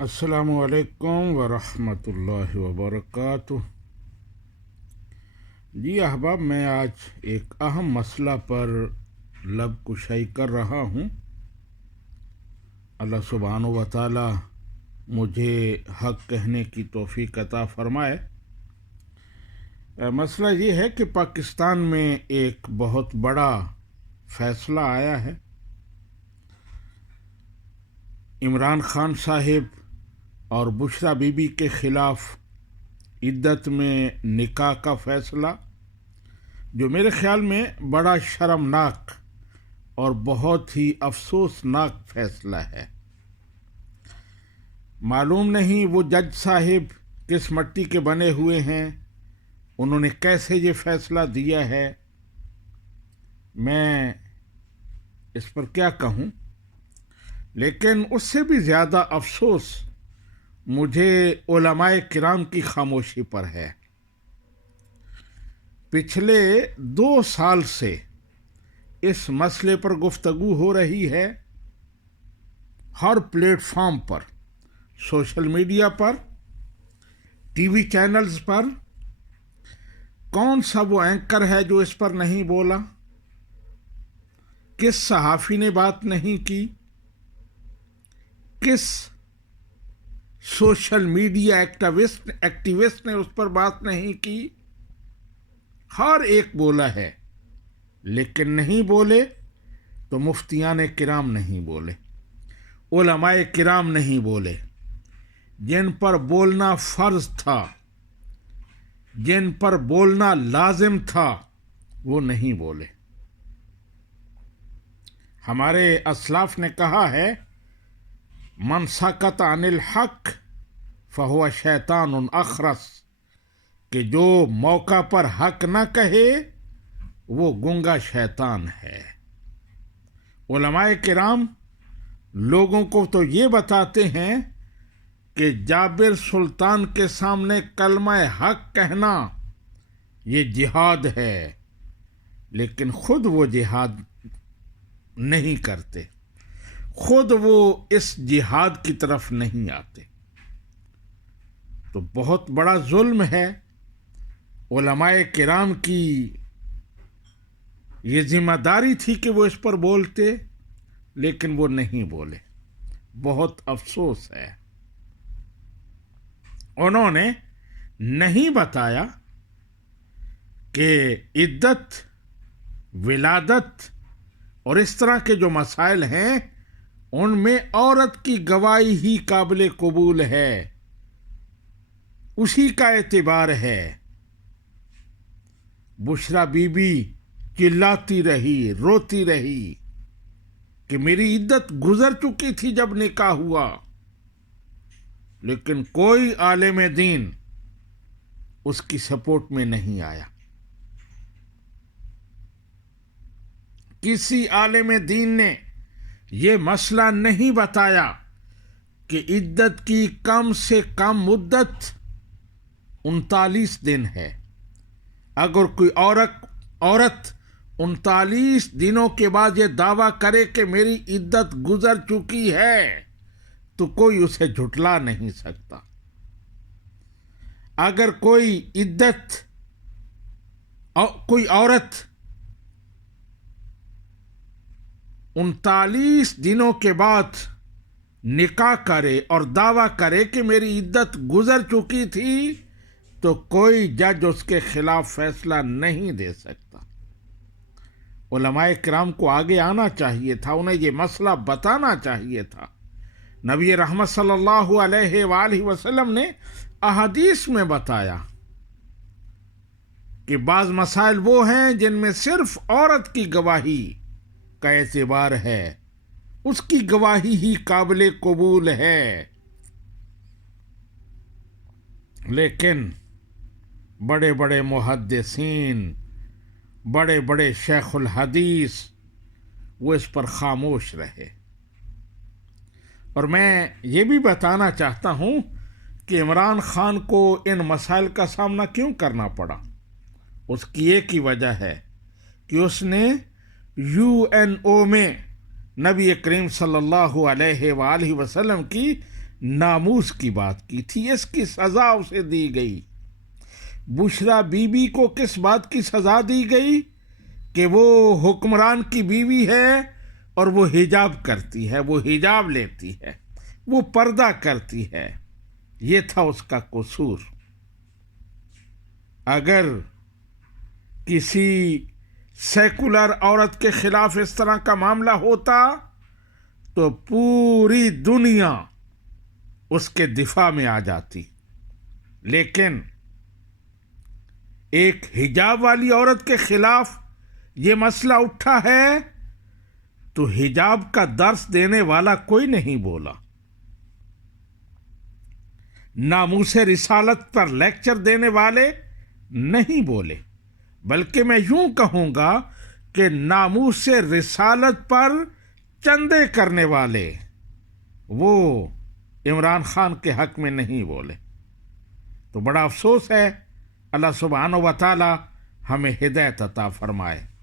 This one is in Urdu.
السلام علیکم ورحمۃ اللہ وبرکاتہ۔ جی احباب، میں آج ایک اہم مسئلہ پر لب کشائی کر رہا ہوں۔ اللہ سبحانہ و تعالی مجھے حق کہنے کی توفیق عطا فرمائے۔ مسئلہ یہ ہے کہ پاکستان میں ایک بہت بڑا فیصلہ آیا ہے۔ عمران خان صاحب اور بشریٰ بی بی کے خلاف عدت میں نکاح کا فیصلہ، جو میرے خیال میں بڑا شرمناک اور بہت ہی افسوسناک فیصلہ ہے۔ معلوم نہیں وہ جج صاحب کس مٹی کے بنے ہوئے ہیں، انہوں نے کیسے یہ فیصلہ دیا ہے، میں اس پر کیا کہوں۔ لیکن اس سے بھی زیادہ افسوس مجھے علماء کرام کی خاموشی پر ہے۔ پچھلے 2 سال سے اس مسئلے پر گفتگو ہو رہی ہے، ہر پلیٹ فارم پر، سوشل میڈیا پر، ٹی وی چینلز پر۔ کون سا وہ اینکر ہے جو اس پر نہیں بولا؟ کس صحافی نے بات نہیں کی؟ کس سوشل میڈیا ایکٹیوسٹ نے اس پر بات نہیں کی؟ ہر ایک بولا ہے، لیکن نہیں بولے تو مفتیان کرام نہیں بولے، علماء کرام نہیں بولے، جن پر بولنا فرض تھا، جن پر بولنا لازم تھا، وہ نہیں بولے۔ ہمارے اسلاف نے کہا ہے، من سکت عن الحق فہو شیطان اخرس، کہ جو موقع پر حق نہ کہے وہ گنگا شیطان ہے۔ علماء کرام لوگوں کو تو یہ بتاتے ہیں کہ جابر سلطان کے سامنے کلمہ حق کہنا یہ جہاد ہے، لیکن خود وہ جہاد نہیں کرتے، خود وہ اس جہاد کی طرف نہیں آتے۔ تو بہت بڑا ظلم ہے۔ علماء کرام کی یہ ذمہ داری تھی کہ وہ اس پر بولتے، لیکن وہ نہیں بولے۔ بہت افسوس ہے۔ انہوں نے نہیں بتایا کہ عدت، ولادت اور اس طرح کے جو مسائل ہیں، ان میں عورت کی گواہی ہی قابل قبول ہے، اسی کا اعتبار ہے۔ بشریٰ بی بی چلاتی رہی، روتی رہی کہ میری عدت گزر چکی تھی جب نکاح ہوا، لیکن کوئی عالم دین اس کی سپورٹ میں نہیں آیا۔ کسی عالم دین نے یہ مسئلہ نہیں بتایا کہ عدت کی کم سے کم مدت 39 دن ہے۔ اگر کوئی عورت 39 دنوں کے بعد یہ دعویٰ کرے کہ میری عدت گزر چکی ہے تو کوئی اسے جھٹلا نہیں سکتا۔ اگر کوئی عورت 39 دنوں کے بعد نکاح کرے اور دعویٰ کرے کہ میری عدت گزر چکی تھی تو کوئی جج اس کے خلاف فیصلہ نہیں دے سکتا۔ علماء کرام کو آگے آنا چاہیے تھا، انہیں یہ مسئلہ بتانا چاہیے تھا۔ نبی رحمت صلی اللہ علیہ وآلہ وسلم نے احادیث میں بتایا کہ بعض مسائل وہ ہیں جن میں صرف عورت کی گواہی کا اعتبار ہے، اس کی گواہی ہی قابل قبول ہے۔ لیکن بڑے بڑے محدثین، بڑے بڑے شیخ الحدیث، وہ اس پر خاموش رہے۔ اور میں یہ بھی بتانا چاہتا ہوں کہ عمران خان کو ان مسائل کا سامنا کیوں کرنا پڑا۔ اس کی ایک ہی وجہ ہے کہ اس نے UN میں نبی کریم صلی اللہ علیہ وآلہ وسلم کی ناموس کی بات کی تھی، اس کی سزا اسے دی گئی۔ بشرا بی بی کو کس بات کی سزا دی گئی؟ کہ وہ حکمران کی بیوی ہے اور وہ حجاب کرتی ہے، وہ حجاب لیتی ہے، وہ پردہ کرتی ہے، یہ تھا اس کا قصور۔ اگر کسی سیکولر عورت کے خلاف اس طرح کا معاملہ ہوتا تو پوری دنیا اس کے دفاع میں آ جاتی، لیکن ایک حجاب والی عورت کے خلاف یہ مسئلہ اٹھا ہے تو حجاب کا درس دینے والا کوئی نہیں بولا، ناموس رسالت پر لیکچر دینے والے نہیں بولے، بلکہ میں یوں کہوں گا کہ ناموس رسالت پر چندے کرنے والے وہ عمران خان کے حق میں نہیں بولے۔ تو بڑا افسوس ہے۔ اللہ سبحانہ و تعالی ہمیں ہدایت عطا فرمائے۔